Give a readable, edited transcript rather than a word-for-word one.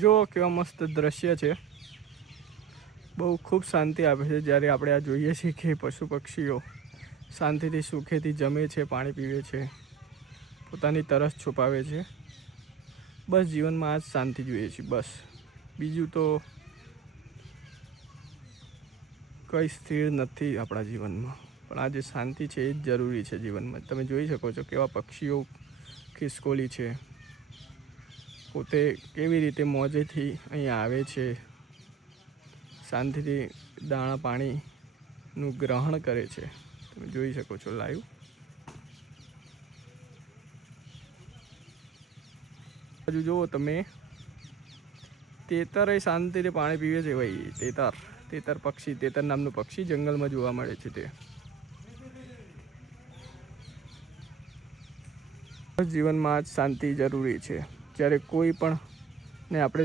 જો કેવા મસ્ત દ્રશ્ય છે, બહુ ખૂબ શાંતિ આપે છે જ્યારે આપણે આ જોઈએ છીએ કે પશુ પક્ષીઓ શાંતિથી સુખેથી જમે છે, પાણી પીવે છે, પોતાની તરસ છુપાવે છે. બસ જીવનમાં આ જ શાંતિ જોઈએ છે. બસ બીજું તો કંઈ સ્થિર નથી આપણા જીવનમાં, પણ આ જે શાંતિ છે એ જ જરૂરી છે જીવનમાં. તમે જોઈ શકો છો કેવા પક્ષીઓ ખિસકોલી છે, પોતે કેવી રીતે મોજેથી અહીંયા આવે છે, શાંતિથી દાણા પાણીનું ગ્રહણ કરે છે. તમે જોઈ શકો છો લાઈવ. હજુ જુઓ તમે, તેતર શાંતિથી પાણી પીવે છે. ભાઈ તેતર પક્ષી, તેતર નામનું પક્ષી જંગલમાં જોવા મળે છે. તે જીવનમાં જ શાંતિ જરૂરી છે. જ્યારે કોઈ પણ ને આપણે